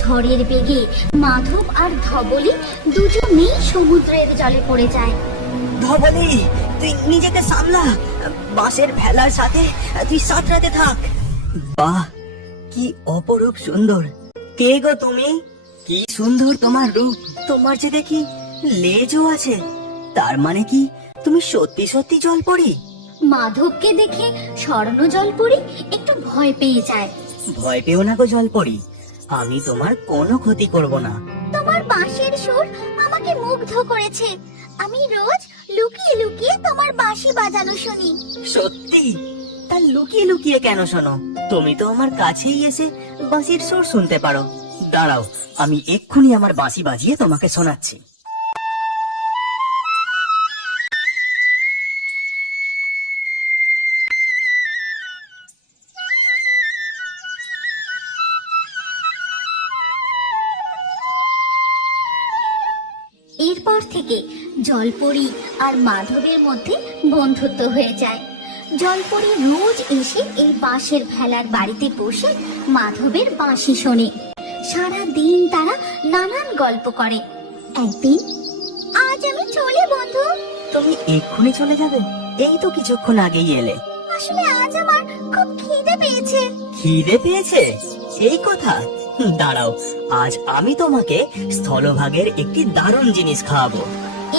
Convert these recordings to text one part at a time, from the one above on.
ঝড়ের বেগে মাধব আর ধবলি দুজনেই সমুদ্রের জলে পড়ে যায়। ধবলি, তুই নিজেকে সামলা, বাঁশের ভেলার সাথে তুই সাঁতরাতে থাক। বাহ, কি অপরূপ সুন্দর! কে গো তুমি? কি সুন্দর তোমার রূপ! তোমার যে দেখি লেজও আছে, তার মানে কি তুমি সত্যি সত্যি জলপরি? মাধবকে দেখে স্বর্ণ জলপরি একটু ভয় পেয়ে যায়। ভয় পেও না গো জলপরি, আমি তোমার কোনো ক্ষতি করব না। তোমার বাঁশির সুর আমাকে মুগ্ধ করেছে। আমি রোজ লুকিয়ে লুকিয়ে তোমার বাঁশি বাজানো শুনি। সত্যি? তা লুকিয়ে লুকিয়ে কেন শোনো? তুমি তো আমার কাছেই এসে বাঁশির সুর শুনতে পারো। দাঁড়াও, আমি এক্ষুনি আমার বাঁশি বাজিয়ে তোমাকে শোনাচ্ছি। এরপর থেকে জলপরি আর মাধবের মধ্যে বন্ধুত্ব হয়ে যায়। জলপরি রোজ এসে এই বাঁশের ভেলার বাড়িতে বসে মাধবের বাঁশি শোনে। সারা দিন তারা নানান গল্প করে। একদিন, আজ আমি চলি বন্ধু। তুমি এক্ষুনি চলে যাবে? এই তো কিছুক্ষণ আগেই এলে। আসলে আজ আমার খুব খিদে পেয়েছে। খিদে পেয়েছে? এই কথা? দাঁড়াও, আজ আমি তোমাকে স্থলভাগের একটি দারুণ জিনিস খাওয়াবো।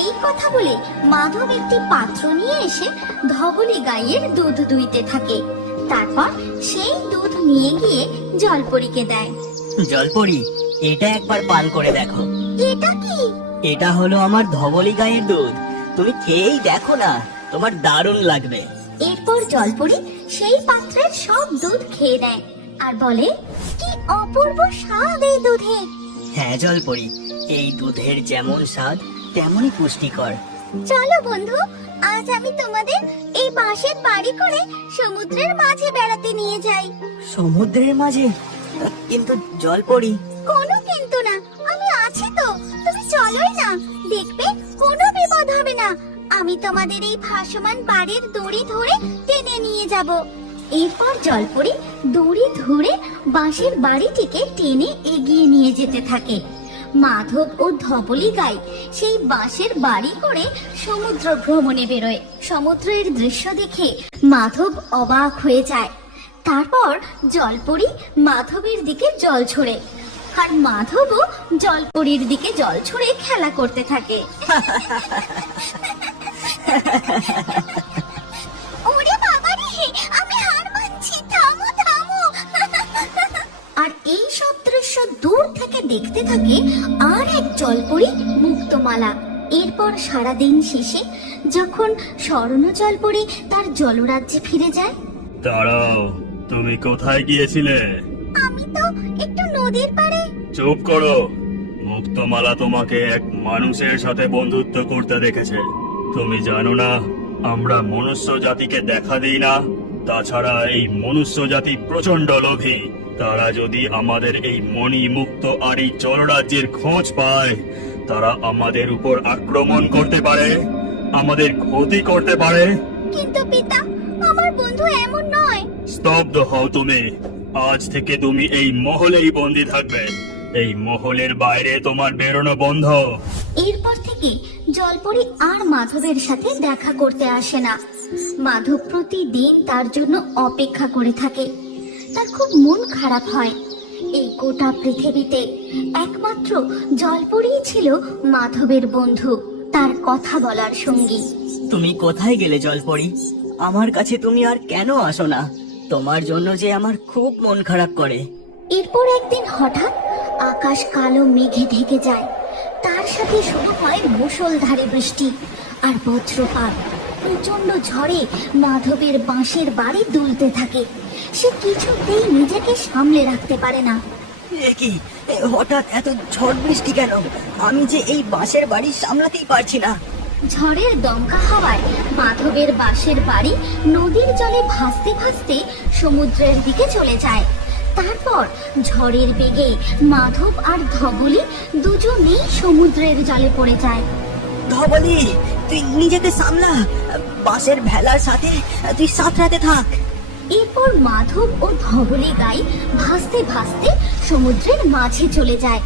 এই কথা বলে মাধব একটি পাত্র নিয়ে এসে ধবলি গাইয়ের দুধ দুইতে থাকে। তারপর সেই দুধ নিয়ে গিয়ে জলপরীকে দেয়। জলপরি, এটা একবার পান করে দেখো। এটা কি? এটা হলো আমার ধবলি গায়ের দুধ। তুমি খেয়েই দেখো না, তোমার দারুণ লাগবে। এরপর জলপরি সেই পাত্রের সব দুধ খেয়ে নেয় আর বলে, কি অপূর্ব স্বাদ এই দুধের। হ্যাঁ জলপরি, এই দুধের যেমন স্বাদ তেমনই পুষ্টিকর। চলো বন্ধু, আজ আমি তোমাদের এই বাঁশের বাড়ি করে সমুদ্রের মাঝে বেড়াতে নিয়ে যাই। সমুদ্রের মাঝে? কিন্তু জলপরি। কোনো কিন্তু না, আমি আছি তো। তুমি চলোই না, দেখবে কোনো বিপদ হবে না। আমি তোমাদের এই ভাসমান বাড়ির দড়ি ধরে টেনে নিয়ে যাব। এরপর জলপরি দড়ি ধরে বাঁশের বাড়িটিকে টেনে এগিয়ে নিয়ে যেতে থাকে। মাধব ও ধবলি গাই সেই বাঁশের বাড়ি করে সমুদ্র ভ্রমণে বেরোয়। সমুদ্রের দৃশ্য দেখে মাধব অবাক হয়ে যায়। তারপর জলপরি মাধবের দিকে জল ছড়ে, আর মাধবও জলপরির দিকে জল ছড়ে খেলা করতে থাকে। ওরে বাবা রে, আমি হার মানছি, থামো থামো। আর এই সব দৃশ্য দূর থেকে দেখতে থাকে আর এক জলপরি মুক্তমালা। এরপর সারাদিন শেষে যখন স্বর্ণ জলপরি তার জলরাজ্যে ফিরে যায়। দাঁড়াও, তুমি কোথায় গিয়েছিলে? আমি তো একটু নদীর পাড়ে। চুপ করো। মুক্তমালা তোমাকে এক মানুষের সাথে বন্ধুত্ব করতে দেখেছে। তুমি জানো না আমরা মনুষ্য জাতিকে দেখা দিই না? তাছাড়া এই মনুষ্য জাতি প্রচন্ড লোভী। তারা যদি আমাদের এই মণি মুক্ত আর এই জলরাজ্যের খোঁজ পায়, তারা আমাদের উপর আক্রমণ করতে পারে, আমাদের ক্ষতি করতে পারে। কিন্তু পিতা, আমার বন্ধু এমন নয়। স্তব্ধ হও তুমি। আজ থেকে তুমি এই মহলেই বন্দী থাকবে। এই মহলের বাইরে তোমার বেরোনো বন্ধ। এরপর থেকে জলপরি আর মাধবের সাথে দেখা করতে আসে না। মাধব প্রতিদিন তার জন্য অপেক্ষা করে থাকে। তার খুব মন খারাপ হয়। এই গোটা পৃথিবীতে একমাত্র জলপরিই ছিল মাধবের বন্ধু, তার কথা বলার সঙ্গী। তুমি কোথায় গেলে জলপরি? আমার কাছে তুমি আর কেন আসো না? তোমার জন্য যে আমার খুব মন খারাপ করে। এরপর একদিন হঠাৎ আকাশ কালো মেঘে ঢেকে যায়। তার সাথে শুরু হয় মুষলধারে বৃষ্টি আর বজ্রপাত। প্রচন্ড ঝড়ে মাধবের বাঁশের বাড়ি দুলতে থাকে। সে কিছুতেই নিজেকে সামলে রাখতে পারে না। এ কি, হঠাৎ এত ঝড় বৃষ্টি কেন? আমি যে এই বাঁশের বাড়ি সামলাতেই পারছি না। ঝড়ের দমকা হাওয়ায় মাধবের বাঁশের বাড়ি নদীর জলে ভাসতে ভাসতে সমুদ্রের দিকে চলে যায়। তারপর ঝড়ের বেগে মাধব আর ধবলি দুজনেই সমুদ্রের জলে পড়ে যায়। ধবলি, তুই নিজেকে সামলা, বাঁশের ভেলার সাথে তুই সাঁতরাতে থাক। এরপর মাধব ও ধবলি গাই ভাসতে ভাসতে সমুদ্রের মাঝে চলে যায়।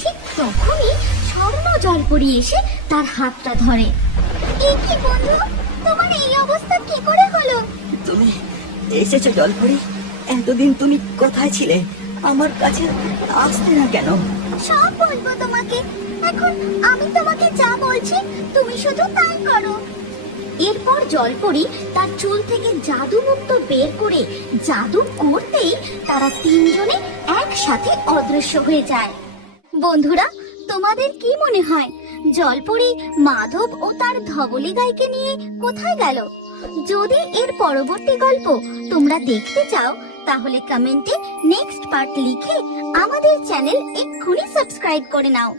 ঠিক তখনই স্বর্ণ জলপরি এসে তার হাতটা ধরে। এ কি বন্ধু, তোমার এই অবস্থা কি করে হলো? তুমি এসেছো জলপরি? এতদিন তুমি কোথায় ছিলে? আমার কাছে আসতে না কেন? সব বলবো তোমাকে। এখন আমি তোমাকে যা বলছি তুমি শুধু তাই করো। এরপর জলপরি তার চুল থেকে জাদু মুক্ত বের করে জাদু করতেই তারা তিনজনে একসাথে অদৃশ্য হয়ে যায়। বন্ধুরা, তোমাদের কি মনে হয় জলপরি মাধব ও তার ধবলি গাইকে নিয়ে কোথায় গেল? যদি এর পরবর্তী গল্প তোমরা দেখতে চাও তাহলে কমেন্টে নেক্সট পার্ট লিখে আমাদের চ্যানেল এক্ষুনি সাবস্ক্রাইব করে নাও।